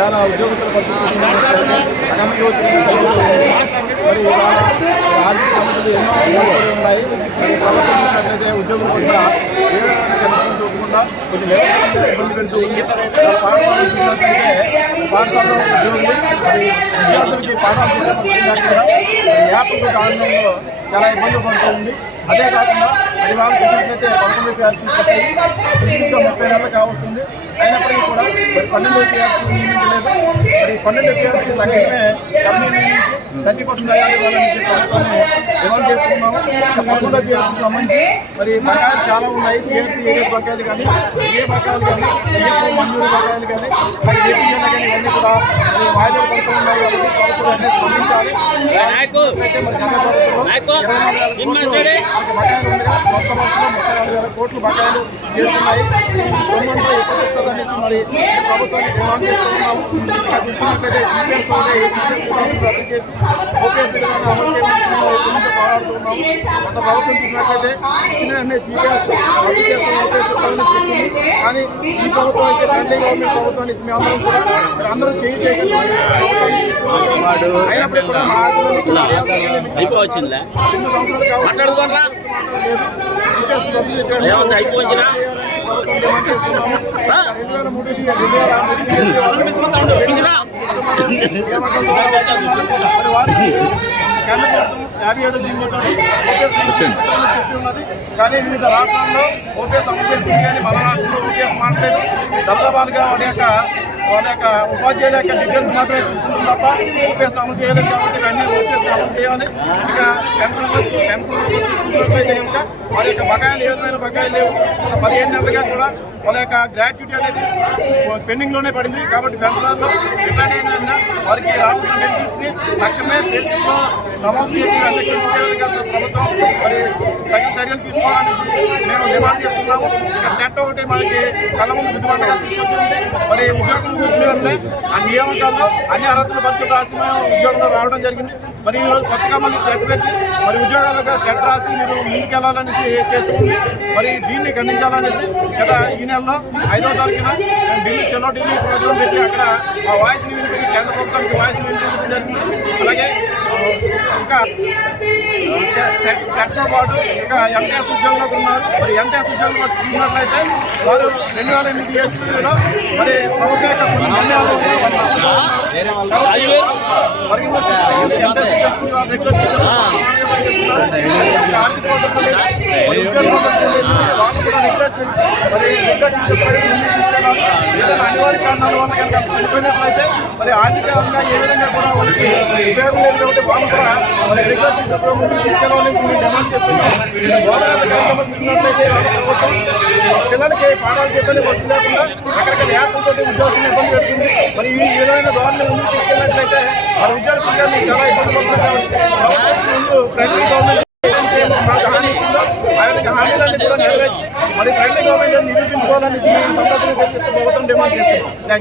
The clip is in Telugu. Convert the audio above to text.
ఈవేళ ఉద్యోగస్తుల అగమ్య మరి ఆర్థిక సమస్యలు ఎన్నో ఉన్నాయి. మరి ప్రభుత్వం ఉద్యోగులు కూడా ఏ విధంగా చూడకుండా కొంచెం ఇబ్బంది పెడుతూ ఉంది. పాఠశాలలో ఉద్యోగులు మరి విద్యార్థులకి పాఠాలు జ్ఞాపక ఆందోళనలో చాలా ఇబ్బంది పడుతూ ఉంది. అదే కాకుండా అది వాళ్ళు చూసినట్లయితే 11 PRC 30 నెలలు కావస్తుంది. అయినప్పటికీ కూడా 12 PRC నియమించలేదు. మరి 12 PRC తక్షణమే కంపెనీ నుంచి 30% ఇవ్వాలని ప్రభుత్వాన్ని డిమాండ్ చేస్తున్నాము. 11 PRC సంబంధించి మరి బకాయిలు చాలా ఉన్నాయి. PRC ఏరియా బకాయిలు కానీ ఏ బకాయిలు కానీ ఏ మంజూరు బకాయిలు కానీ ఏపీఎల్ కానీ ఇవన్నీ కూడా వాయిదా పడుతూ ఉన్నాయి. ప్రభుత్వం అన్నీ స్పందించాలి. బకాయిలు ఉండగా మొత్తం 34,000 కోట్లు బకాయిలు చేస్తున్నాయి. సొమ్మంతా ఎప్పుడు వస్తుందనేసి మరి ప్రభుత్వాన్ని డిమాండ్ చేస్తున్నాము. ఇంకా చూసుకున్నట్లయితే సిపిఎస్ రద్దు చేసి ఓపీఎస్ విధానం అమలు చేయడానికి పోరాడుతున్నాము. గత ప్రభుత్వం చూసినట్లయితే ఇచ్చిన సిపిఎస్ రద్దు చేస్తున్న ఓపీఎస్ విధానం చెప్తుంది. కానీ ఈ ప్రభుత్వం అయితే ఫ్రెండ్లీ గవర్నమెంట్ ప్రభుత్వాన్ని మేము అందరం కూడా మరి అందరూ చేయగలిగినప్పటికీ కూడా మా ఆశలు 2 సంవత్సరాలు కావాలి. కానీ వివిధ రాష్ట్రాల్లో ఓపీఎస్ అమలు చేస్తుంది. కానీ మన రాష్ట్రంలో ఓపీఎస్ మాట్లాడలేదు. దళితవాలుగా వాళ్ళ యొక్క ఉపాధ్యాయుల యొక్క డీటెయిల్స్ మాత్రమే చూసుకుంటుంది తప్ప ఓపీఎస్ అమలు చేయలేదు. కాబట్టి ఇవన్నీ ఓపీఎస్ అమలు చేయాలి. ఇంకా పెన్షన్లైతే ఇంకా వారి యొక్క బకాయిలు ఏ విధమైన బకాయిలు లేవు. 15 నెలలుగా కూడా వాళ్ళ యొక్క గ్రాట్యుటీ అనేది పెండింగ్లోనే పడింది. కాబట్టి పెన్షనర్లు రిటైర్ అయిన వారికి రాష్ట్ర బెనిఫిట్స్ని తక్షణమే దేశంలో నమోదు చేసి ప్రభుత్వం మరి తగిన చర్యలు తీసుకోవాలని మేము డిమాండ్ చేస్తున్నాము. ఇక టెట్ ఒకటి మనకి కళ్ళ ముందు విధంగా తీసుకొచ్చింది. మరి ఉద్యోగం చూసినట్లే ఆ నియామకాల్లో అన్ని అర్హతలు పరిస్థితులు రాసి మేము ఉద్యోగంలో రావడం జరిగింది. మరి ఈరోజు కొత్తగా మళ్ళీ టెట్ పెట్టి మరి ఉద్యోగాలుగా టెట్ రాసి మీరు ముందుకెళ్లాలనేసి చేస్తుంది. మరి దీన్ని ఖండించాలనేసి గత ఈ నెలలో 5వ తారీఖున ఢిల్లీ ప్రోగ్రాం పెట్టి అక్కడ ఆ వాయిస్ని వినిపించి కేంద్ర ప్రభుత్వానికి వాయిస్ని వినిపించడం జరిగింది. అలాగే ఇంకా టెట్తో పాటు ఇంకా ఎంటీఎస్ ఉద్యోగులకు ఉన్నారు. మరి ఎంటీఎస్ ఉద్యోగులు చూసినట్లయితే వారు 2008 ESPలో మరి ప్రభుత్వ యొక్క కొన్ని నిర్ణయాలు అనివార్య కారణాల వల్ల కనుక చనిపోయినట్లయితే మరి ఆర్థికంగా ఏ విధంగా కూడా వాళ్ళకి ఉపయోగం లేదు. కాబట్టి వాళ్ళు కూడా మరి రెగ్యులర్ టీచర్స్ ముందుకు తీసుకెళ్ళాలని డిమాండ్ చేస్తున్నాం. బోధన కార్యక్రమం చూసినట్లయితే ప్రభుత్వం పిల్లలకి పాఠాలు చెప్పని బస్సు లేకుండా అక్కడికి ల్యాబ్లతో ఉద్యోగం ఇబ్బంది పెడుతుంది. మరి ఈ విధమైన ధోరణి ముందుకు తీసుకెళ్ళినట్లయితే మరి ఉద్యోగస్తులు చాలా ఇబ్బంది పడుతుంది. కాబట్టి ముందు ఫ్రెండ్లీ గవర్నమెంట్ హామీ ఇస్తుందో ఆ విధంగా హామీలన్నీ కూడా నెరవేర్చి మరి ఫ్రెండ్లీ గవర్నమెంట్ నిరూపించుకోవాలని సందర్భంగా ప్రభుత్వం డిమాండ్ చేస్తున్నాం.